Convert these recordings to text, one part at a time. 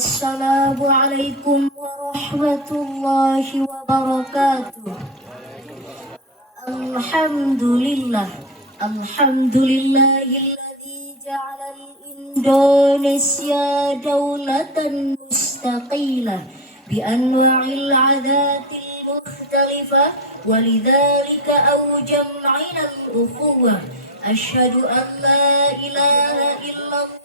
Assalamualaikum warahmatullahi wabarakatuh. Alhamdulillah. Alhamdulillahilladzi ja'ala Indonesia daulatan mustaqilah bi anwa'il 'adatil mukhtalifah walidzalika awjam'ina al-ukhuwah. Asyhadu an la ilaha illallah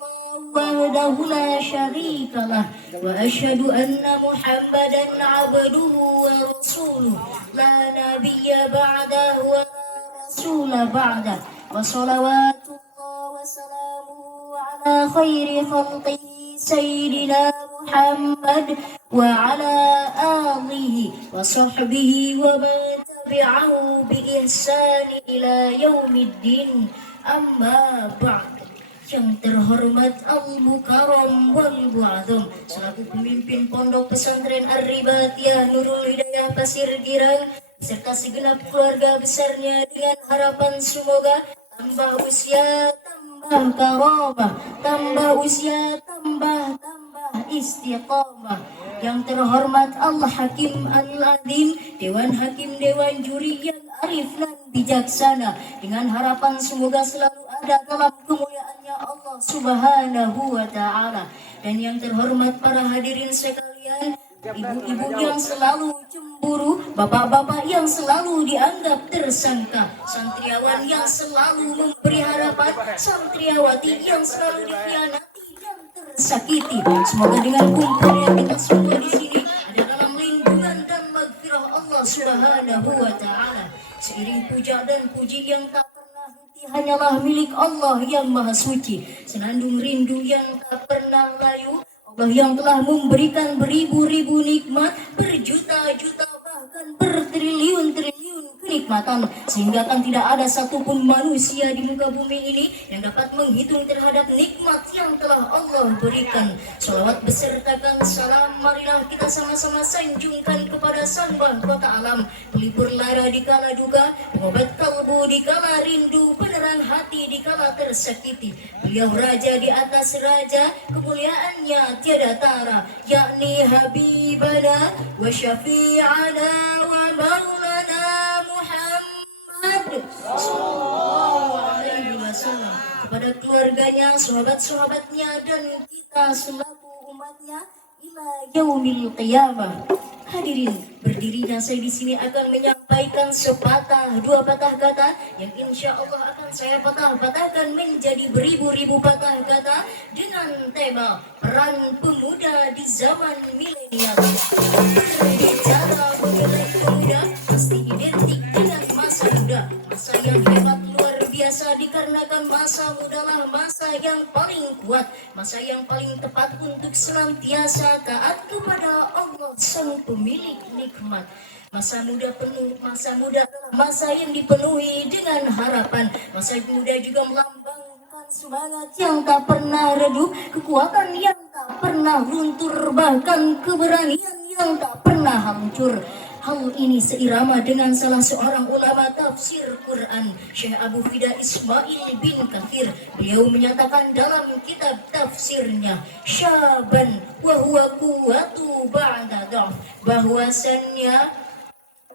wahdahu la syarikalah wa asyhadu anna Muhammadan 'abduhu wa rasuluh la nabiyya ba'dahu wa la rasula ba'dah wa salawatullah wa salamuhu ala khairi khalqihi sayyidina Muhammad wa ala alihi wa sahbihi wa man tabi'ahu bi ihsani ila yaumiddin. Amma ba'd. Yang terhormat Al-Mukarram wal Mu'adzam selaku pemimpin Pondok Pesantren Ar-Ribatiyah Nurul Hidayah Pasir Girang beserta segenap keluarga besarnya, dengan harapan semoga tambah usia, tambah karamah, tambah usia, tambah istiqamah. Yang terhormat Al-Hakim Al-Adil, Dewan Hakim Dewan Juri yang arif dan bijaksana, dengan harapan semoga selalu ada dalam kemuliaannya Allah Subhanahu wa ta'ala. Dan yang terhormat para hadirin sekalian, ibu-ibu yang selalu cemburu, bapak-bapak yang selalu dianggap tersangka, santriawan yang selalu memberi harapan, santriawati yang selalu dikhianati dan tersakiti. Semoga dengan kumpulnya kita semua di sini ada dalam lindungan dan maghfirah Allah Subhanahu wa ta'ala. Seiring puja dan puji yang tak pernah henti hanyalah milik Allah yang Maha Suci. Senandung rindu yang tak pernah layu, Allah yang telah memberikan beribu-ribu nikmat, berjuta-juta bahkan bertriliun-triliun kenikmatan, sehingga kan tidak ada satupun manusia di muka bumi ini yang dapat menghitung terhadap nikmat yang telah Allah berikan. Salawat besertakan salam marilah kita sama-sama sanjungkan kepada Sang Mahkota Alam, pelipur lara di kala duka, pengobat kalbu di kala rindu, penerang hati di kala tersakiti. Beliau raja di atas raja, kemuliaannya tiada tara, yakni Habibana wa syafi'ana wa maulana Muhammad sallallahu alaihi wasallam. Kepada keluarganya, sahabat-sahabatnya, dan kita selaku umatnya ila yaumil qiyamah. Hadirin, berdirinya saya di sini akan menyampaikan sepatah dua patah kata yang insya Allah akan saya patah-patahkan menjadi beribu-ribu patah kata dengan tema peran pemuda di zaman milenial. Berbicara mengenai pemuda pasti identik dengan masa muda, masa yang hebat luar biasa dikarenakan masa mudalah masa yang paling kuat, masa yang paling tepat untuk senantiasa taat kepada Allah Sang Pemilik nikmat. Masa muda adalah masa yang dipenuhi dengan harapan. Masa muda juga melambangkan semangat yang tak pernah redup, kekuatan yang tak pernah luntur, bahkan keberanian yang tak pernah hancur. Hal ini seirama dengan salah seorang ulama tafsir Quran, Syekh Abu Fida Ismail bin Kathir. Beliau menyatakan dalam kitab tafsirnya, Syaban wa huwa quwwatu ba'da dha'f, bahwasannya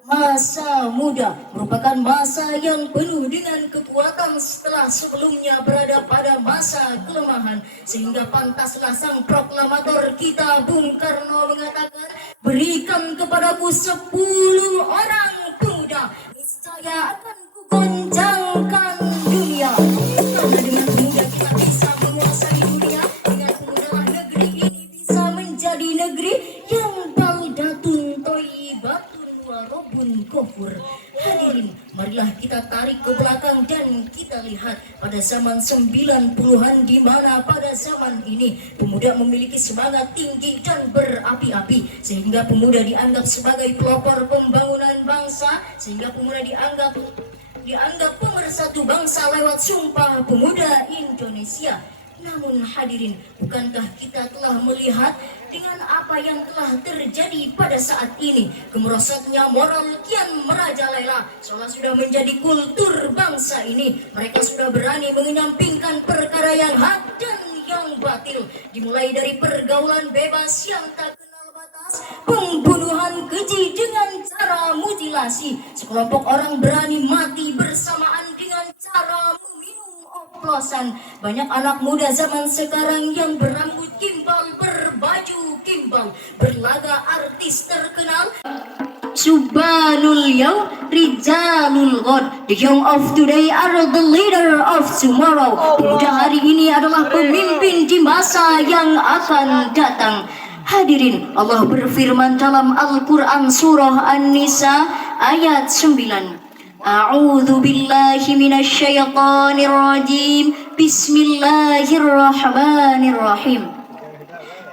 masa muda merupakan masa yang penuh dengan kekuatan setelah sebelumnya berada pada masa kelemahan, sehingga pantaslah sang proklamator kita Bung Karno mengatakan, berikan kepadaku 10 orang pemuda, niscaya akan kugoncangkan dunia. Karena dengan pemuda kita bisa menguasai dunia, dengan pemudalah negeri ini bisa menjadi negeri yang baldatun thayyibatun wa rabbun ghafur. Hadirin, marilah kita tarik ke belakang dan kita lihat pada zaman 90-an, di mana pada zaman ini pemuda memiliki semangat tinggi dan berapi-api, sehingga pemuda dianggap sebagai pelopor pembangunan bangsa, sehingga pemuda dianggap pemersatu bangsa lewat Sumpah Pemuda Indonesia. Namun hadirin, bukankah kita telah melihat dengan apa yang telah terjadi pada saat ini? Kemerosotnya moral kian merajalela, seolah sudah menjadi kultur bangsa ini. Mereka sudah berani menyampingkan perkara yang hak dan yang batil, dimulai dari pergaulan bebas yang tak kenal batas, pembunuhan keji dengan cara mutilasi, sekelompok orang berani mati bersamaan dengan cara meminum oplosan. Banyak anak muda zaman sekarang yang berambut gimbal, berbaju gimbal, berlaga artis terkenal. Subhanul Yaum Rijalul Ghad. The young of today are the leader of tomorrow. Pemuda hari ini adalah pemimpin di masa yang akan datang. Hadirin, Allah berfirman dalam Al-Quran surah An-Nisa ayat 9. A'udzu billahi minasyaitonir rajim. Bismillahirrahmanirrahim.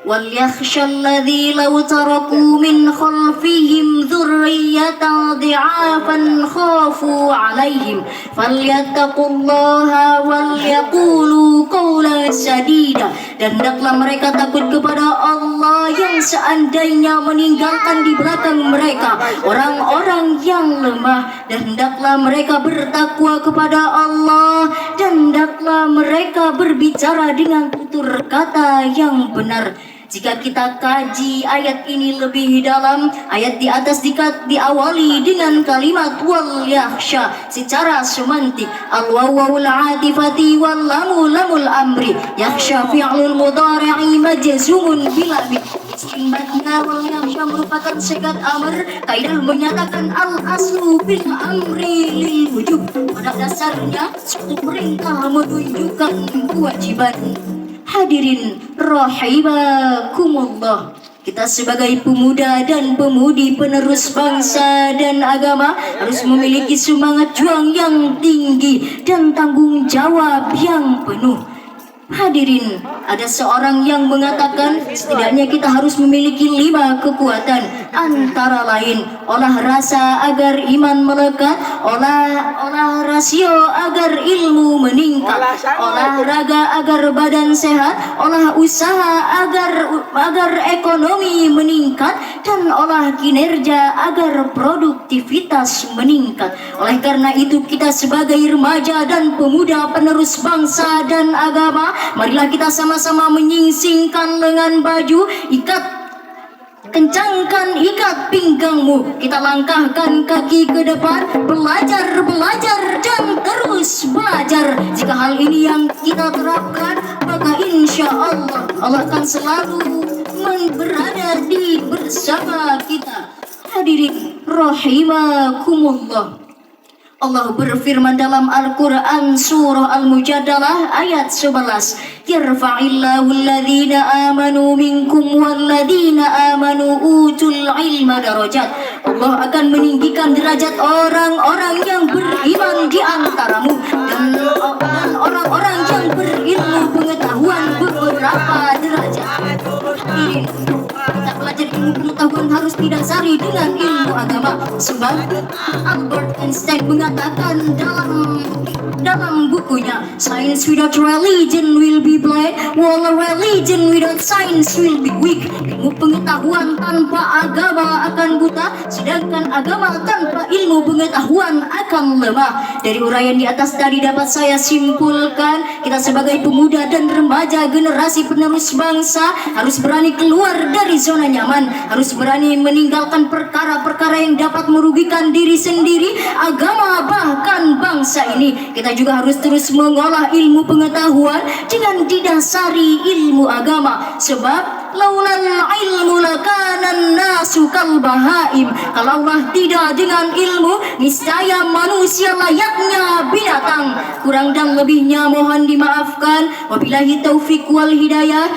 وَلْيَخْشَ الَّذِي لَوْ تَرَكُوا مِنْ خَلْفِهِمْ ذُرِّيَّةً ضِعَافًا خَافُوا عَلَيْهِمْ فَلْيَتَّقُوا اللَّهَ وَلْيَقُولُوا قَوْلًا سَدِيدًا. Dan hendaklah mereka takut kepada Allah yang seandainya meninggalkan di belakang mereka orang-orang yang lemah, dan hendaklah mereka bertakwa kepada Allah, dan hendaklah mereka berbicara dengan tutur kata yang benar. Jika kita kaji ayat ini lebih dalam, ayat di atas diawali dengan kalimat wal yakhsha secara semantik, al wawul atifati wal lamul amri, yakhsha fi'lul mudhari'i majzumun bila istimbatna. Wal yakhsha merupakan sekat amr, kaidah menyatakan al aslu bil amri lil wujub, pada dasarnya suatu perintah menunjukkan kewajiban. Hadirin rahimakumullah, kita sebagai pemuda dan pemudi penerus bangsa dan agama harus memiliki semangat juang yang tinggi dan tanggung jawab yang penuh. Hadirin, ada seorang yang mengatakan setidaknya kita harus memiliki 5 kekuatan, antara lain olah rasa agar iman melekat, olah rasio agar ilmu meningkat, olahraga agar badan sehat, olah usaha agar ekonomi meningkat, dan olah kinerja agar produktivitas meningkat. Oleh karena itu, kita sebagai remaja dan pemuda penerus bangsa dan agama, marilah kita sama-sama menyingsingkan lengan baju, kencangkan ikat pinggangmu, kita langkahkan kaki ke depan, belajar dan terus belajar. Jika hal ini yang kita terapkan, maka insya Allah akan selalu berada di bersama kita. Hadirin rahimakumullah, Allah berfirman dalam Al-Quran surah Al-Mujadalah ayat 11, yarfa'illahu alladhina amanu minkum walladhina amanu utul ilma darajat. Allah akan meninggikan derajat orang-orang yang beriman di antaramu, dan orang-orang yang berilmu pengetahuan beberapa derajat. Hadirin, kita belajar ilmu pengetahuan harus didasari dengan ilmu agama, sebab Albert Einstein mengatakan dalam bukunya, science without religion will be blind, while religion without science will be weak. Ilmu pengetahuan tanpa agama akan buta, sedangkan agama tanpa ilmu pengetahuan akan lemah. Dari uraian di atas tadi dapat saya simpulkan, kita sebagai pemuda dan remaja generasi penerus bangsa harus berani keluar dari zona nyaman, harus berani meninggalkan perkara-perkara yang dapat merugikan diri sendiri, agama, bahkan bangsa ini. Kita juga harus terus mengolah ilmu pengetahuan dengan didasari ilmu agama, sebab laulal ilmu lakanan nasu kal bahaim. Kalau Allah tidak dengan ilmu, niscaya manusia layaknya binatang. Kurang dan lebihnya mohon dimaafkan. Wabillahi taufiq wal hidayah.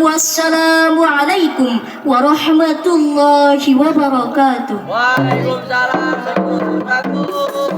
Wassalamu alaikum warahmatullahi wabarakatuh. Waalaikumsalam warahmatullahi wabarakatuh.